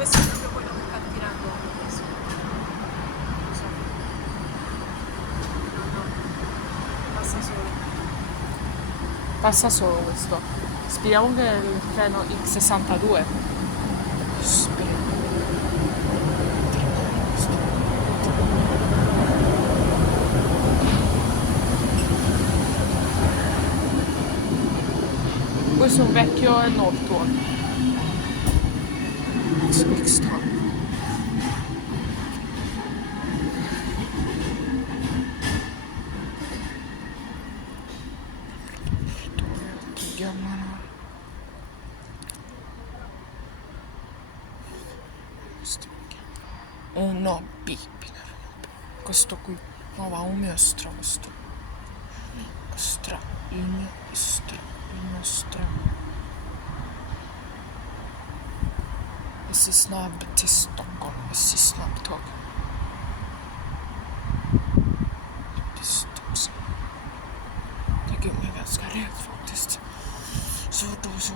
questo è proprio quello che partirà dopo questo. Lo so. No, passa solo. Passa solo questo. Speriamo che il treno X62. Speriamo. Questo è un vecchio Northwood. X-Star. Oh no, Bibbina. Questo qui. No, va un mio stra questo. Il mio stra. E si snab till Stockholm. E si snabbtåg. Till Stockholm. Det går mig ganska rätt faktiskt. Så då så.